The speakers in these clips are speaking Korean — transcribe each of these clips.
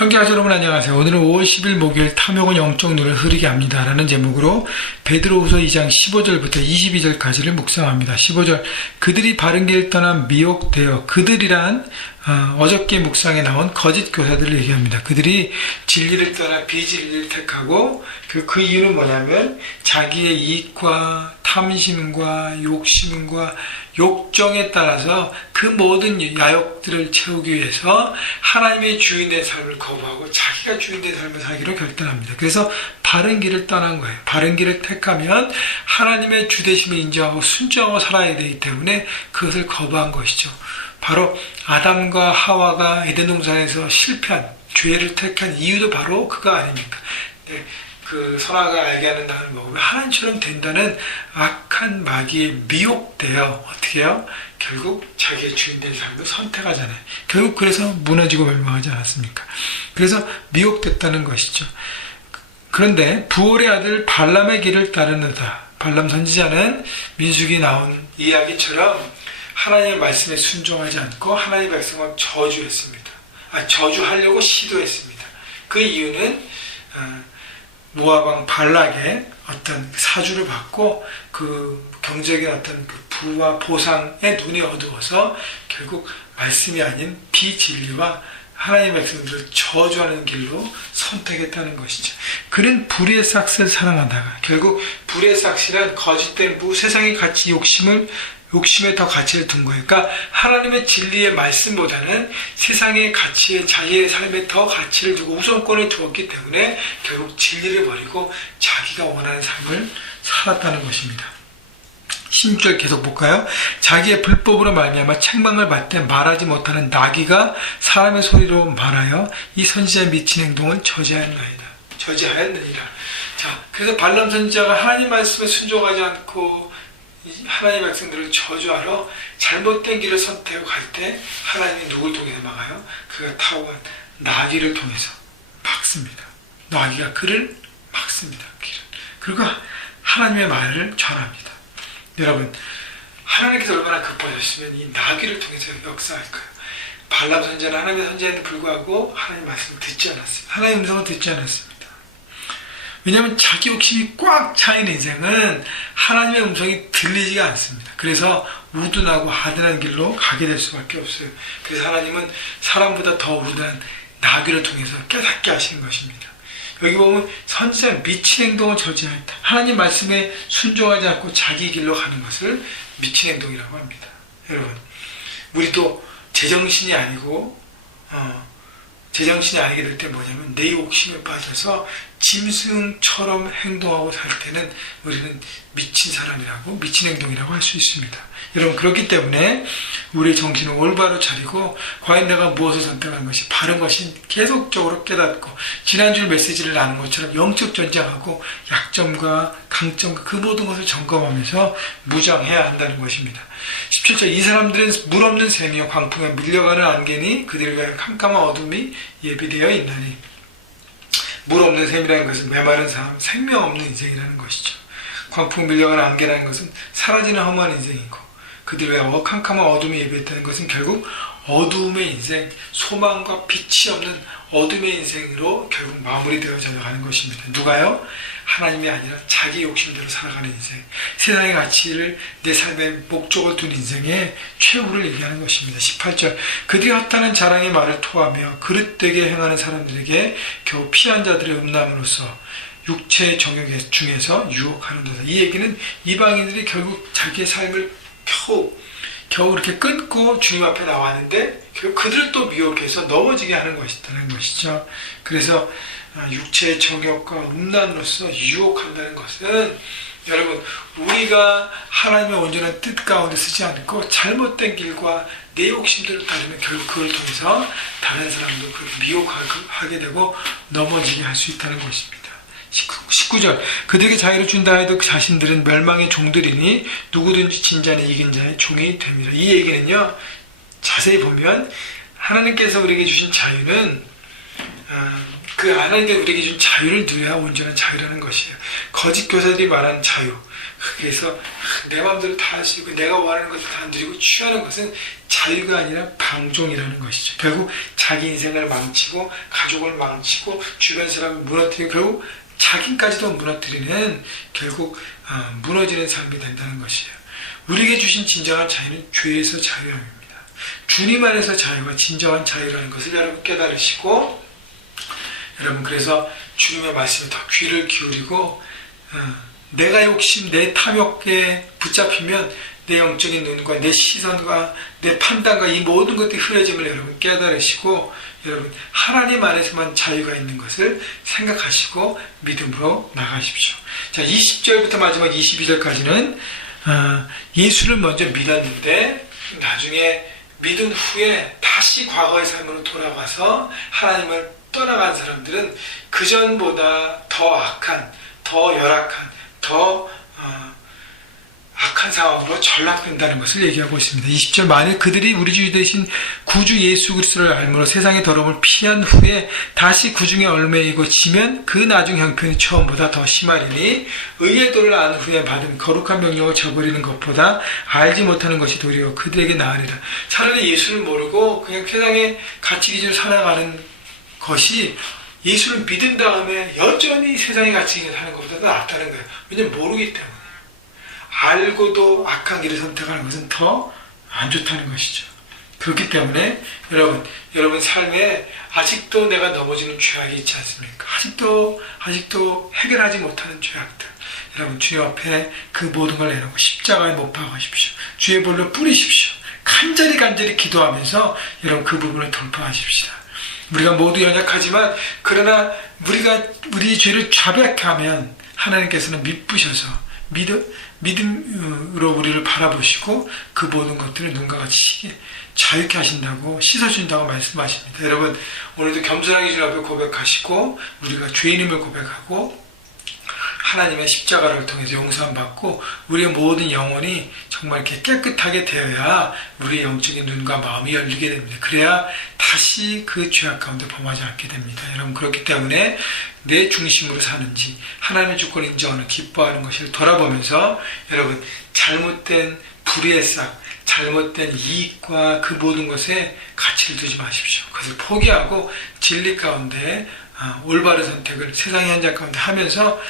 형제가족 여러분 안녕하세요. 오늘은 5월 10일 목요일 탐욕은 영적 눈을 흐리게 합니다 라는 제목으로 베드로후서 2장 15절부터 22절까지를 묵상합니다. 15절, 그들이 바른 길을 떠나 미혹되어, 그들이란 어저께 묵상에 나온 거짓 교사들을 얘기합니다. 그들이 진리를 떠나 비진리를 택하고 그 이유는 뭐냐면 자기의 이익과 탐심과 욕심과 욕정에 따라서 그 모든 야욕들을 채우기 위해서 하나님의 주인의 삶을 거부하고 자기가 주인의 삶을 살기로 결단합니다. 그래서 바른 길을 떠난 거예요. 바른 길을 택하면 하나님의 주되심을 인정하고 순종하고 살아야 되기 때문에 그것을 거부한 것이죠. 바로 아담과 하와가 에덴 동산에서 실패한, 죄를 택한 이유도 바로 그거 아닙니까? 네. 그 선악을 알게 하는 나를 먹으면 하나님처럼 된다는 악한 마귀에 미혹되어 어떻게 해요? 결국 자기의 주인된 삶을 선택하잖아요. 결국 그래서 무너지고 멸망하지 않았습니까? 그래서 미혹됐다는 것이죠. 그런데 부올의 아들 발람의 길을 따르느다. 발람 선지자는 민수기 나온 이야기처럼 하나님의 말씀에 순종하지 않고 하나님의 백성을 저주했습니다. 저주하려고 시도했습니다. 그 이유는 모압왕 발락의 어떤 사주를 받고 그 경제적인 어떤 그 부와 보상에 눈이 어두워서 결국 말씀이 아닌 비진리와 하나님의 백성들을 저주하는 길로 선택했다는 것이죠. 그는 불의 삭스를 사랑하다가 결국 불의 삭스는 거짓된 세상의 가치 욕심에 더 가치를 둔 거예요. 그러니까 하나님의 진리의 말씀보다는 세상의 가치에, 자기의 삶에 더 가치를 두고 우선권을 두었기 때문에 결국 진리를 버리고 자기가 원하는 삶을 살았다는 것입니다. 16절 계속 볼까요? 자기의 불법으로 말미암아 책망을 받되 말하지 못하는 나귀가 사람의 소리로 말하여 이 선지자의 미친 행동을 저지하였느니라. 자, 그래서 발람 선지자가 하나님 말씀에 순종하지 않고 하나님의 백성들을 저주하러 잘못된 길을 선택하고 갈 때 하나님이 누굴 통해서 막아요? 그가 타고 간 나귀를 통해서 막습니다. 나귀가 그를 막습니다. 그리고 하나님의 말을 전합니다. 여러분, 하나님께서 얼마나 급하셨으면 이 나귀를 통해서 역사할까요? 발람 선지자는 하나님의 선지자에도 불구하고 하나님의 말씀을 듣지 않았습니다. 하나님의 음성을 듣지 않았습니다. 왜냐하면 자기 욕심이 꽉 차있는 인생은 하나님의 음성이 들리지가 않습니다. 그래서 우둔하고 하드한 길로 가게 될 수밖에 없어요. 그래서 하나님은 사람보다 더 우둔한 나귀를 통해서 깨닫게 하시는 것입니다. 여기 보면 선지자는 미친 행동을 저지하였다. 하나님 말씀에 순종하지 않고 자기 길로 가는 것을 미친 행동이라고 합니다. 여러분, 우리도 제정신이 아니고 제정신이 아니게 될 때 뭐냐면 내 욕심에 빠져서 짐승처럼 행동하고 살 때는 우리는 미친 사람이라고, 미친 행동이라고 할 수 있습니다. 여러분, 그렇기 때문에 우리의 정신을 올바로 차리고 과연 내가 무엇을 선택한 것이 바른 것이 계속적으로 깨닫고 지난주 메시지를 나눈 것처럼 영적 전쟁하고 약점과 강점과 그 모든 것을 점검하면서 무장해야 한다는 것입니다. 17절, 이 사람들은 물 없는 샘이요 광풍에 밀려가는 안개니 그들을 위하여 캄캄한 어둠이 예비되어 있나니. 물 없는 샘이라는 것은 메마른 삶, 생명 없는 인생이라는 것이죠. 광풍 밀려가는 안개라는 것은 사라지는 허무한 인생이고, 그들을 위하여 캄캄한 어둠이 예비했다는 것은 결국 어두움의 인생, 소망과 빛이 없는 어둠의 인생으로 결국 마무리되어져 가는 것입니다. 누가요? 하나님이 아니라 자기 욕심대로 살아가는 인생, 세상의 가치를 내 삶의 목적을 둔 인생의 최후를 얘기하는 것입니다. 18절, 그들이 헛다는 자랑의 말을 토하며 그릇되게 행하는 사람들에게 겨우 피한 자들의 음란으로서 육체의 정욕 중에서 유혹하는도다. 이 얘기는 이방인들이 결국 자기의 삶을 겨우 이렇게 끊고 주님 앞에 나왔는데 결국 그들을 또 미혹해서 넘어지게 하는 것이라는 것이죠. 그래서 육체의 정욕과 음란으로서 유혹한다는 것은, 여러분, 우리가 하나님의 온전한 뜻 가운데 쓰지 않고 잘못된 길과 내 욕심대로 따르면 결국 그걸 통해서 다른 사람도 그걸 미혹하게 되고 넘어지게 할 수 있다는 것입니다. 19절, 그들에게 자유를 준다 해도 그 자신들은 멸망의 종들이니 누구든지 진 자는 이긴 자의 종이 됩니다. 이 얘기는요, 자세히 보면 하나님께서 우리에게 주신 자유는 그 하나님께서 우리에게 준 자유를 누려야 온전한 자유라는 것이에요. 거짓 교사들이 말하는 자유. 그래서 내 마음대로 다 할 수 있고 내가 원하는 것을 다 누리고 취하는 것은 자유가 아니라 방종이라는 것이죠. 결국 자기 인생을 망치고 가족을 망치고 주변 사람을 무너뜨리고 결국 자기까지도 무너뜨리는 결국 무너지는 삶이 된다는 것이에요. 우리에게 주신 진정한 자유는 죄에서 자유함입니다. 주님 안에서 자유가 진정한 자유라는 것을 여러분 깨달으시고 여러분 그래서 주님의 말씀에 더 귀를 기울이고 내가 욕심, 내 탐욕에 붙잡히면 내 영적인 눈과 내 시선과 내 판단과 이 모든 것들이 흐려짐을 여러분 깨달으시고 여러분 하나님 안에서만 자유가 있는 것을 생각하시고 믿음으로 나가십시오. 자, 20절부터 마지막 22절까지는 예수를 먼저 믿었는데 나중에 믿은 후에 다시 과거의 삶으로 돌아가서 하나님을 떠나간 사람들은 그전보다 더 악한, 더 열악한, 더 악한 상황으로 전락된다는 것을 얘기하고 있습니다. 20절 만일 그들이 우리 주 되신 구주 예수 그리스도를 알므로 세상의 더러움을 피한 후에 다시 구중에 얽매이고 지면 그 나중 형편이 처음보다 더 심하리니 의의 도를 안 후에 받은 거룩한 명령을 저버리는 것보다 알지 못하는 것이 도리어 그들에게 나으리라. 차라리 예수를 모르고 그냥 세상의 가치 기준을 살아가는 것이 예수를 믿은 다음에 여전히 세상의 가치 기준을 사는 것보다 더 낫다는 거예요. 왜냐하면 모르기 때문에. 알고도 악한 길을 선택하는 것은 더 안 좋다는 것이죠. 그렇기 때문에 여러분 삶에 아직도 내가 넘어지는 죄악이 있지 않습니까? 아직도 해결하지 못하는 죄악들. 여러분 주님 앞에 그 모든 걸 내놓고 십자가에 못 박으십시오. 주의 볼로 뿌리십시오. 간절히 기도하면서 여러분 그 부분을 돌파하십시다. 우리가 모두 연약하지만 그러나 우리 죄를 자백하면 하나님께서는 미쁘셔서 믿음으로 우리를 바라보시고 그 모든 것들을 눈과 같이 자유케 하신다고 씻어준다고 말씀하십니다. 여러분 오늘도 겸손하게 주님 앞에 고백하시고 우리가 죄인임을 고백하고 하나님의 십자가를 통해서 용서함 받고 우리의 모든 영혼이 정말 이렇게 깨끗하게 되어야 우리의 영적인 눈과 마음이 열리게 됩니다. 그래야 다시 그 죄악 가운데 범하지 않게 됩니다. 여러분 그렇기 때문에 내 중심으로 사는지 하나님의 주권을 인정하는 기뻐하는 것을 돌아보면서 여러분 잘못된 불의의 싹 잘못된 이익과 그 모든 것에 가치를 두지 마십시오. 그것을 포기하고 진리 가운데 올바른 선택을 세상의 현장 가운데 하면서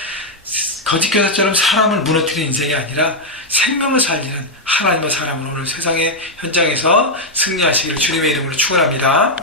거짓 교사처럼 사람을 무너뜨리는 인생이 아니라 생명을 살리는 하나님의 사람으로 오늘 세상의 현장에서 승리하시기를 주님의 이름으로 축원합니다.